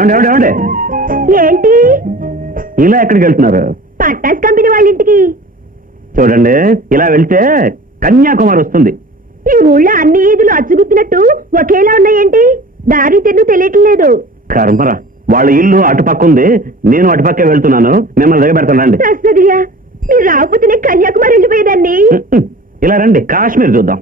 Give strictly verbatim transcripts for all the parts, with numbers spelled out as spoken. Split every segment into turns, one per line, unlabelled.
ఏమండి ఏమండి ఏమండి
ఏంటి?
ఇలా ఎక్కడికి వెళ్తున్నారు?
పట్టాస్ కంపెనీ వాళ్ళ ఇంటికి.
చూడండి, ఇలా వెళ్తే కన్యాకుమారి వస్తుంది.
ఈ ఊళ్ళో అన్ని ఈదులు అచ్చుగుత్తినట్టు ఒకేలా ఉన్నాయేంటి? దారి తెన్ను తెలియట్లేదు.
కర్మరా, వాళ్ళ ఇల్లు అటుపక్క ఉంది, నేను అటుపక్కే వెళ్తున్నాను. మిమ్మల్ని దగ్గర పెడతాను రండి.
సస్తదియా, మీరు రాకపోతేనే కన్యాకుమారి వెళ్ళిపోయేదాన్ని.
ఇలా రండి, కాశ్మీర్ చూద్దాం.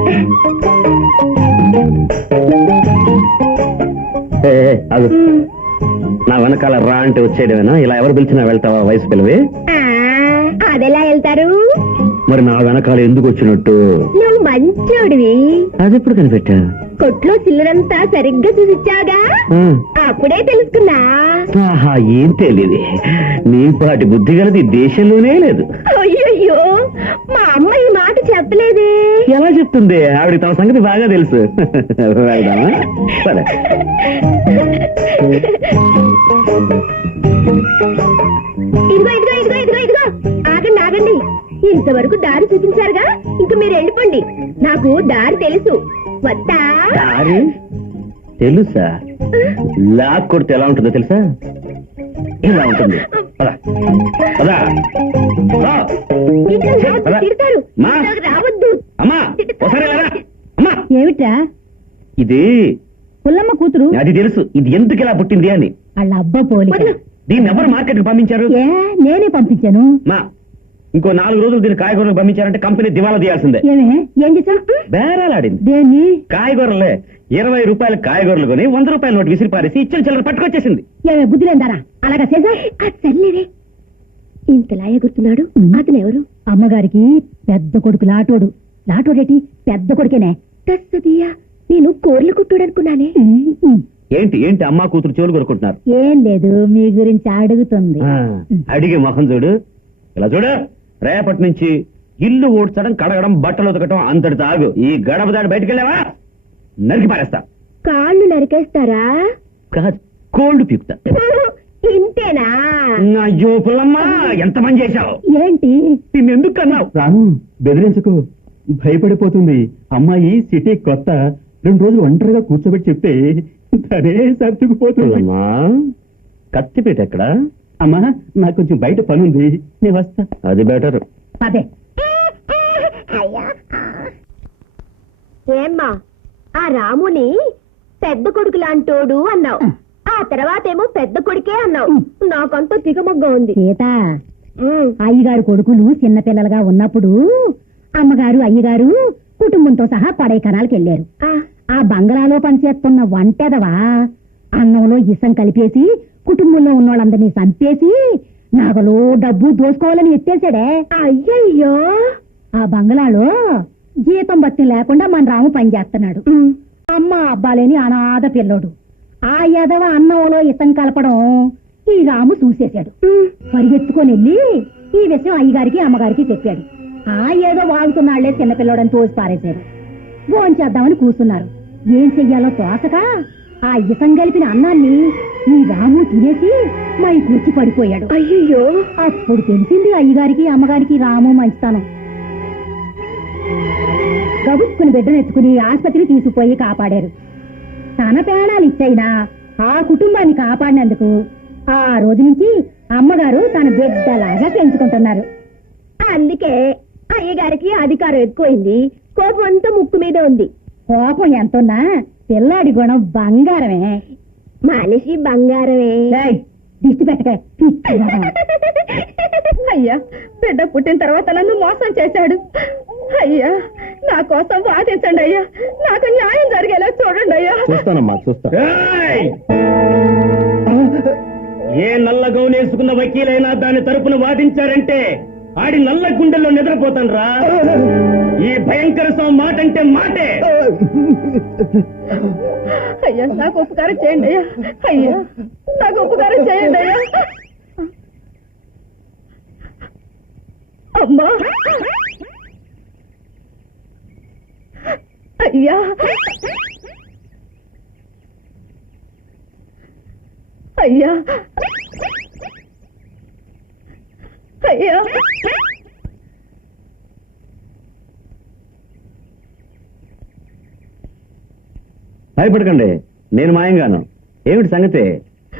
ఏ, ఏ, అదు నా వెనకాల రా అంటే వచ్చేయడమేనా? ఇలా ఎవరు పిలిచినా వెళ్తావా వయసు పిల్లవి?
అదెలా వెళ్తారు?
మరి నా వెనకాల ఎందుకు వచ్చినట్టు?
నువ్వు మంచోడివి.
అది ఎప్పుడు కనిపెట్టా?
కొట్లో చిల్లరంతా సరిగ్గా చూసిచ్చాగా, అప్పుడే తెలుసుకున్నా.
ఆహా, ఏం తెలియదు. నీ పాటి బుద్ధి గలది దేశంలోనే లేదు.
అయ్యయ్యో, మా అమ్మ ఈ మాట చెప్పలేదే.
ఎలా చెప్తుంది? ఆవిడ తమ సంగతి బాగా తెలుసు. వెళ్దామా? సరే.
ఇదిగో ఇదిగో ఇదిగో ఇదిగో ఇదిగో ఆగండి ఆగండి. ఇంతవరకు దారి చూపించారుగా, ఇంక మీరు వెళ్ళిపోండి. నాకు దారి తెలుసు. వద్దా?
దారి తెలుసా? లాక్ కొడితే ఎలా ఉంటుందో తెలుసా? ఇలా ఉంటుంది. పద, పద. రా.
ఇంకా రావద్దు,
పద.
తిడతారు.
మా.
నాకు రావద్దు.
అమ్మా, ఒకసారి ఇలా రా. అమ్మా,
ఏమిటా?
ఇది
పుల్లమ్మ కూతురు.
అది తెలుసు. ఇది ఎందుకు ఇలా పుట్టింది అని.
వాళ్ళ అబ్బా పోలి.
వదిలు.
దీన్ని ఎవరు మార్కెట్ కి పంపించారు?
ఏ నేనే పంపించాను.
మా, ఇంకో నాలుగు రోజులు దీన్ని కాయగూరలు పంపించారంటే కంపెనీ దివాలా తీయాల్సిందే.
ఏమే ఏం చేసావు?
బేరాలాడింది.
దేన్ని?
కాయగూరలే. ఇరవై రూపాయల కాయగూరలు కొని వంద రూపాయల నోటు విసిరి పారేసి ఇచ్చిన చిల్లర పట్టుకొచ్చేసింది.
ఏమే బుద్ధి లేదారా? అలాగా చేసా?
అది సర్లేరే. ఇంతలా ఎగురుతున్నాడు. అతను ఎవరు?
అమ్మగారికి పెద్ద కొడుకు లాటోడు. లాటోడేటి పెద్ద కొడుకేనే.
తస్సదియా, నేను కోర్లు కుట్టుడు అనుకున్నానే.
ఏంటి ఏంటి అమ్మా కూతురు చెవులు కొరుకుంటున్నారు?
ఏం లేదు, మీ గురించి అడుగుతుంది.
ఆ, అడిగే మొహం చూడు. ఇలా చూడు, రేపటి నుంచి ఇల్లు ఊడ్చడం, కడగడం, బట్టలు ఉతకటం అంతటి తాగు. ఈ గడప దాడి బయటికి వెళ్ళావా నరికి పారేస్తా.
కాళ్ళు నరికేస్తారా?
కాదు, కోల్డ్ పీకుతా.
ఇంతేనా?
అయ్యో పుల్లమ్మా, ఎంత పని చేశావు?
ఏంటి?
నిన్నెందుకు కన్నావు?
రాము, బెదిరించకు. భయపడిపోతుంది. అమ్మాయి సిటీ కొత్త. రెండు రోజులు ఒంటరిగా కూర్చోబెట్టి చెప్తే తనే సర్దుకుపోతుంది.
పుల్లమ్మా, కత్తిపేట ఎక్కడ?
అమ్మా, నాకు కొంచెం బయట పనుంది, నేను వస్తా.
అది బెటర్.
అదే
ఏమ్మా, ఆ రాముని పెద్ద కొడుకు లాంటోడు అన్నావు. ఆ తర్వాత ఏమో పెద్ద కొడుకే అన్నావు. నాకంతా తిగమగ్గ ఉంది.
సీత,
ఉమ్,
అయ్యగారు కొడుకులు చిన్నపిల్లలుగా ఉన్నప్పుడు అమ్మగారు అయ్యగారు కుటుంబంతో సహా కొడైకెనాల్కి వెళ్లారు.
ఆ,
ఆ బంగ్లాలో పనిచేస్తున్న వంటెదవా అన్నంలో ఇసం కలిపేసి కుటుంబంలో ఉన్నోళ్ళందరినీ చంపేసి నగలు డబ్బు దోసుకోవాలని ఎత్తేసాడే.
అయ్యయ్యో.
ఆ బంగ్లాలో జీతం బత్తి లేకుండా మన రాము పనిచేస్తున్నాడు.
ఉమ్,
అమ్మ అబ్బాలేని అనాథ పిల్లోడు. ఆ యదవ అన్నంలో ఇసం కలపడం ఈ రాము చూసేశాడు.
ఉమ్,
పరిగెత్తుకొని వెళ్ళి ఈ విషయం అయ్యగారికి అమ్మగారికి చెప్పాడు. ఆ ఏదో వాగుతున్నాళ్లే చిన్నపిల్లోడని తోసి పారేశారు. భోంచేద్దామని కూర్చున్నారు. ఏం చెయ్యాలో తోసక ఆ ఇసం కలిపిన అన్నాన్ని ఈ రాము తినేసి మై కూర్చి పడిపోయాడు.
అయ్యయ్యో.
అప్పుడు తెలిసింది అయ్యగారికి అమ్మగారికి రాము మంచితనం. గబుక్కుని బిడ్డను ఎత్తుకుని ఆసుపత్రికి తీసుకుపోయి కాపాడారు. తన ప్రాణాలు ఇచ్చైనా ఆ కుటుంబాన్ని కాపాడినందుకు ఆ రోజు నుంచి అమ్మగారు తన బిడ్డలాగా పెంచుకుంటున్నారు.
అందుకే అయ్యగారికి అధికారం ఎక్కువైంది. కోపం అంతా ముక్కు మీద ఉంది.
కోపం ఎంతున్నా పిల్లాడి గుణం బంగారమే.
మనిషి బంగారమే.
ఏయ్, దిష్టి పెట్టక.
అయ్యా, బిడ్డ పుట్టిన తర్వాత నన్ను మోసం చేశాడు. అయ్యా, నా కోసం వాదించండి అయ్యా. నాకు న్యాయం జరిగేలా చూడండి అయ్యా.
చూస్తానమ్మా, చూస్తా.
ఏయ్! ఏ నల్ల గౌనేసుకున్న వకీలైనా దాని తరపున వాదించారంటే ఆడి నల్ల గుండెల్లో నిద్రపోతాను రా. ఈ భయంకర స్వామి మాట అంటే మాటే.
అయ్యా, నాకు ఉపకారం చేయండి అయ్యా. అయ్యా, నాకు ఉపకారం చేయండి అయ్యా. అమ్మా, అయ్యా, అయ్యా, అయ్యా.
భయపడకండి, నేను మాయంగాను. ఏమిటి సంగతి?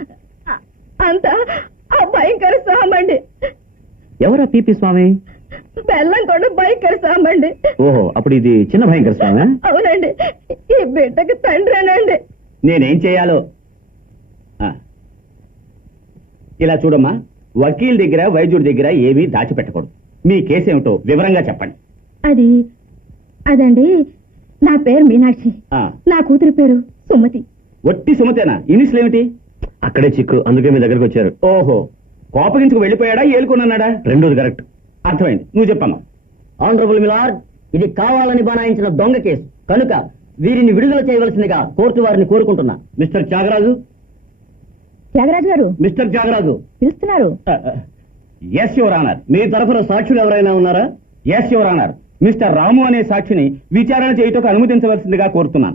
భయంకర సామండి.
ఎవరా పీపీ స్వామి?
బెల్లం కూడా భయంకర సామండి.
ఓహో, అప్పుడు ఇది చిన్న భయంకర స్వామి.
అవునండి, ఈ బిడ్డకి తండ్రేనండి.
నేనేం చేయాలో? ఆ, ఇలా చూడమ్మా, వకీల్ దగ్గర వైద్యుడి దగ్గర ఏమీ దాచిపెట్టకూడదు. మీ కేసు ఏమిటో వివరంగా చెప్పండి.
అది అదండి, నా పేరు మీనాక్షి,
ఆ,
నా కూతురు పేరు సుమతి.
ఒట్టి సుమతేనా? ఇనిషియల్ ఏమిటి? అక్కడే చిక్కు, అందుకే మీ దగ్గరకు వచ్చారు. ఓహో, కోపగించుకు వెళ్ళిపోయాడా, ఏలుకున్నాడా? రెండోది కరెక్ట్. అర్థమైంది, నువ్వు చెప్పమ్మా.
ఆనరబుల్ మిలార్డ్, ఇది కావాలని బనాయించిన దొంగ కేసు కనుక వీరిని విడుదల చేయవలసిందిగా కోర్టు వారిని కోరుకుంటున్నా.
మిస్టర్ త్యాగరాజు,
త్యాగరాజు గారు
మిస్టర్ త్యాగరాజు.
పిలుస్తున్నారు.
Yes your honour.
మీ తరఫున సాక్షులు ఎవరైనా ఉన్నారా?
Yes your honour. Mister Ramu అనే సాక్షిని విచారణ చేయటకు అనుమతించవలసిందిగా కోరుతున్నాను.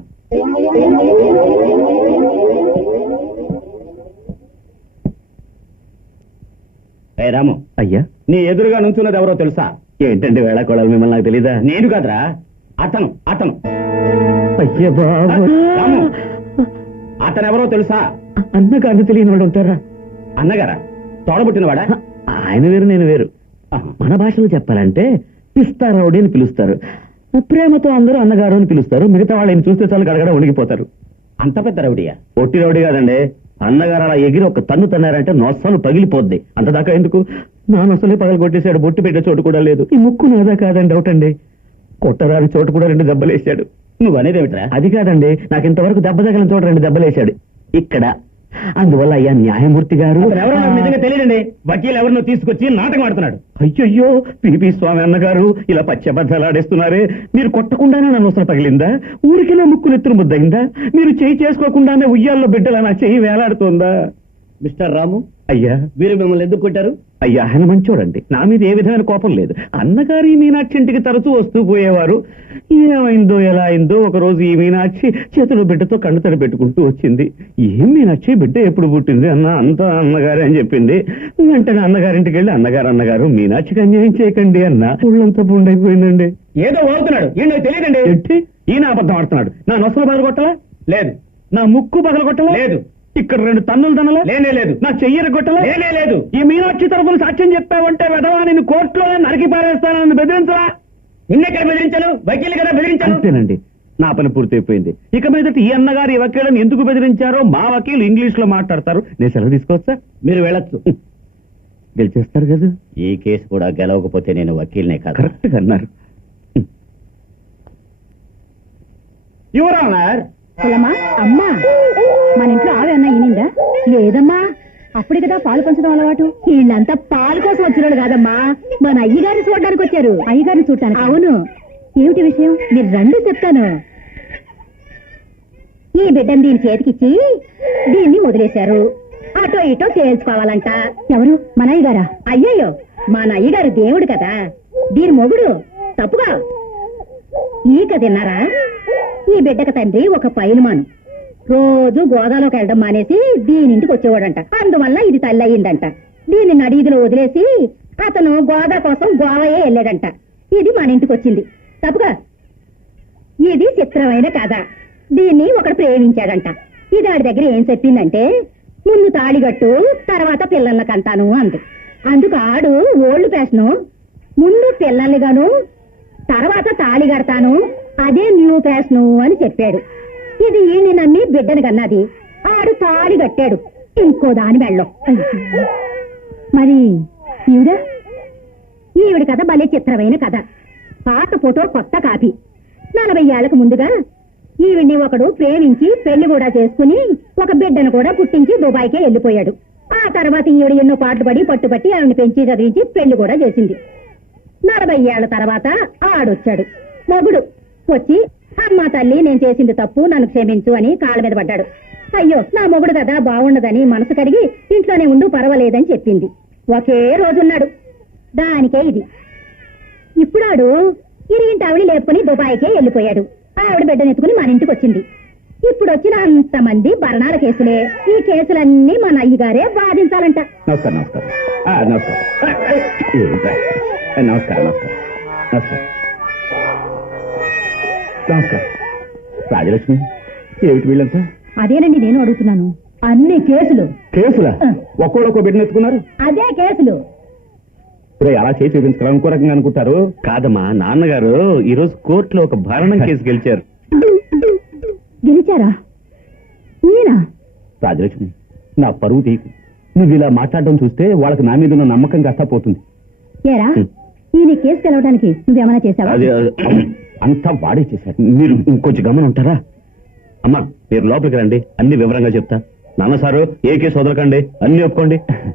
ఏ రాము,
అయ్యా,
నీ ఎదురుగా నుంచున్నది ఎవరో తెలుసా?
ఏంటండి వేళాకోళాలు, మిమ్మల్ని నాకు తెలీదా?
నేను కాదురా, అతను అతను
అయ్యా బాబు,
రాము, అతను ఎవరో తెలుసా?
అన్నగారిని తెలియని వాళ్ళు ఉంటారా?
అన్నగారా? తోడబుట్టినవాడా?
ఆయన వేరు, నేను వేరు.
ఆహా.
మన భాషలో చెప్పాలంటే పిస్తారౌడి అని పిలుస్తారు. ప్రేమతో అందరూ అన్నగారు అని పిలుస్తారు. మిగతా వాళ్ళు ఆయన చూస్తే చాలు గడగడ వణిగిపోతారు.
అంత పెద్ద రౌడియా?
ఒట్టి రౌడి కాదండి. అన్నగారు అలా ఎగిరి ఒక తన్ను తన్నారంటే నొస్సలు పగిలిపోద్ది. అంతదాకా ఎందుకు, నా నొసలే పగలు కొట్టేశాడు. బొట్టు పెట్టే చోటు కూడా లేదు. ఈ ముక్కు నాదా కాదని డౌట్ అండి. కొట్టరాని చోటు కూడా రెండు దెబ్బలేశాడు.
నువ్వు అనేదేమిట్రా?
అది కాదండి, నాకు ఇంతవరకు దెబ్బ తగిలిన చోట రెండు దెబ్బలేశాడు ఇక్కడ. అందువల్ల అయ్యా న్యాయమూర్తి గారు,
అతను ఎవరో నాకు నిజంగా తెలియదండి. వకీలు ఎవరినో తీసుకొచ్చి నాటకం ఆడుతున్నాడు.
అయ్యయ్యో పిపి స్వామి అన్నగారు ఇలా పచ్చబద్దాలు ఆడేస్తున్నారే. మీరు కొట్టకుండానే నా నొసలు పగిలిందా? ఊరికి నా ముక్కు నెత్తురు ముద్దయిందా? మీరు చేయి చేసుకోకుండానే ఉయ్యాల్లో బిడ్డలా నా చెయ్యి వేలాడుతోందా?
మిస్టర్ రాము,
అయ్యా,
వీరు మిమ్మల్ని ఎందుకు కొట్టారు?
అయ్యా ఆయన మంచోడండి. నా మీద ఏ విధమైన కోపం లేదు. అన్నగారు ఈ మీనాక్షి ఇంటికి తరచూ వస్తూ పోయేవారు. ఏమైందో ఎలా అయిందో ఒక రోజు ఈ మీనాక్షి చేతిలో బిడ్డతో కళ్ళు తడి పెట్టుకుంటూ వచ్చింది. ఏం మీనాక్షి, బిడ్డ ఎప్పుడు పుట్టింది అన్న, అంతా అన్నగారే అని చెప్పింది. వెంటనే అన్నగారింటికి వెళ్ళి, అన్నగారు అన్నగారు మీనాక్షికి అన్యాయం చేయకండి అన్న. ఊళ్ళంతా పుండైపోయిందండి.
ఏదో వాగుతున్నాడు, ఏం నాకు తెలియదండి.
ఏంటి ఈయన అబద్ధం ఆడుతున్నాడు? నా నొసలు పగలు కొట్టలా?
లేదు.
నా ముక్కు పగలు కొట్టలా?
లేదు.
ఇక్కడ రెండు తన్నులు తనలా?
లేనే లేదు.
నా చెయ్యర కొట్టలా?
లేనే లేదు.
ఈ మీనాక్షి తరపున సాక్ష్యం చెప్పావంటే వెధవా నేను కోర్టులో నరికి పారేస్తానని బెదిరించరా?
నిన్నెక్కడ బెదిరించాను? వకీలు కదా బెదిరించాను.
అంతేనండి, నా పని పూర్తయిపోయింది. ఇక మీదట ఈ అన్నగారు ఈ వకీలను ఎందుకు బెదిరించారో మా వకీలు ఇంగ్లీష్ లో మాట్లాడతారు. నేను సెలవు తీసుకోవచ్చా?
మీరు వెళ్ళొచ్చు.
గెలిచేస్తారు కదా.
ఈ కేసు కూడా గెలవకపోతే నేను వకీల్నే కాదు.
కరెక్ట్ గా అన్నారు.
Your honour.
పొలమా అమ్మా, మన ఇంట్లో ఆవేమన్నా ఈనిందా? లేదమ్మా, అప్పుడే కదా పాలు పంచడం అలవాటు. వీళ్ళంతా పాలు కోసం వచ్చినాడు కాదమ్మా, మన అయ్యగారిని చూడడానికి వచ్చారు. అయ్యగారిని చూడటానికి? అవును. ఏమిటి విషయం? మీరు రండి చెప్తాను. ఈ బిడ్డను దీని చేతికిచ్చి దీన్ని వదిలేశారు. అటో ఇటో తేల్చుకోవాలంట. ఎవరు? మన అయ్యగారా? అయ్యయ్యో, మన అయ్యగారు దేవుడు కదా, దీని మొగుడు. తప్పుగా ఈక తిన్నారా? ఈ బిడ్డక తండ్రి ఒక పైలుమాను. రోజు గోదాలోకి వెళ్ళడం మానేసి దీనింటికి వచ్చేవాడంట. అందువల్ల ఇది తల్లి అయ్యిందంట. దీన్ని నడీదిలో వదిలేసి అతను గోదా కోసం గోవయే వెళ్ళాడంట. ఇది మన ఇంటికి వచ్చింది. తప్పుగా ఇది చిత్రమైన కథ. దీన్ని ఒకడు ప్రేమించాడంట. ఇది ఆడి దగ్గర ఏం చెప్పిందంటే, ముందు తాళిగట్టు, తర్వాత పిల్లల్ని కంటాను అంది. అందుకు ఆడు ఓల్డ్ ఫ్యాషను, ముందు పిల్లల్ని గాను తర్వాత తాళి కడతాను, అదే న్యూ ఫ్యాషను అని చెప్పాడు. ఇది ఈయన్ని నమ్మి బిడ్డను కన్నది. ఆడు తాళి కట్టాడు ఇంకో దాని మెళ్ళో. మరి ఈవిడ ఈవిడ కథ భలే చిత్రమైన కథ. పాత ఫోటో కొత్త కాపీ. నలభై ఏళ్లకు ముందుగా ఈవిడ్ని ఒకడు ప్రేమించి పెళ్లి కూడా చేసుకుని ఒక బిడ్డను కూడా పుట్టించి దుబాయ్కే వెళ్లిపోయాడు. ఆ తర్వాత ఈవిడ ఎన్నో పాటలు పడి పట్టుబట్టి ఆవిడని పెంచి చదివించి పెళ్లి కూడా చేసింది. నలభై ఏళ్ల తర్వాత ఆడొచ్చాడు మొగుడు. వచ్చి, అమ్మా తల్లి, నేను చేసింది తప్పు, నన్ను క్షమించు అని కాళ్ళ మీద పడ్డాడు. అయ్యో, నా మొగుడు కదా బాగుండదని మనసు కడిగి ఇంట్లోనే ఉండు పర్వాలేదని చెప్పింది. ఒకే రోజున్నాడు. దానికే ఇది. ఇప్పుడాడు ఇరిగింటి ఆవిడ లేపుకుని దుబాయ్కే వెళ్ళిపోయాడు. ఆవిడ బిడ్డనెత్తుకుని మన ఇంటికి వచ్చింది. ఇప్పుడు వచ్చిన అంతమంది భరణాల కేసులే. ఈ కేసులన్నీ మన అయ్యగారే వాదించాలంట.
నమస్కారం. నమస్కారం. ఆ, నమస్కారం. ఆ, ఏంట్రా? ఆ, నమస్కారం. నమస్కారం. నమస్కారం. నమస్కారం. రాజలక్ష్మి, ఏమిటి వీళ్ళంతా?
అదేనండి నేను అడుగుతున్నాను. అన్ని కేసులు
కేసులా ఒక్కోళ్ళొక్కో బిడ్డను ఎత్తుకున్నారు
అదే కేసులు.
రే అలా చేసి చూపించుకోవాలి ఇంకో రకంగా అనుకుంటారు కాదమ్మా నాన్నగారు ఈ రోజు కోర్టులో ఒక భరణం కేసు గెలిచారు
గెలిచారా? ఈయన
రాజలక్ష్మి నా పరువు తీకు నువ్వు ఇలా మాట్లాడడం చూస్తే వాళ్ళకి నా మీద ఉన్న నమ్మకం కాస్తా పోతుంది.
ఏరా
హ్మ్.
ఈయన కేసు గెలవడానికి నువ్వేమైనా చేసావా?
అది అది- అంతా వాడే చేశాడు. మీరు ఇంకొంచెం గమనం ఉంటారా? అమ్మా మీరు లోపలికి రండి, అన్ని వివరంగా చెప్తా. నాన్న సారు ఏ కేసు వదలకండి, అన్ని ఒప్పుకోండి.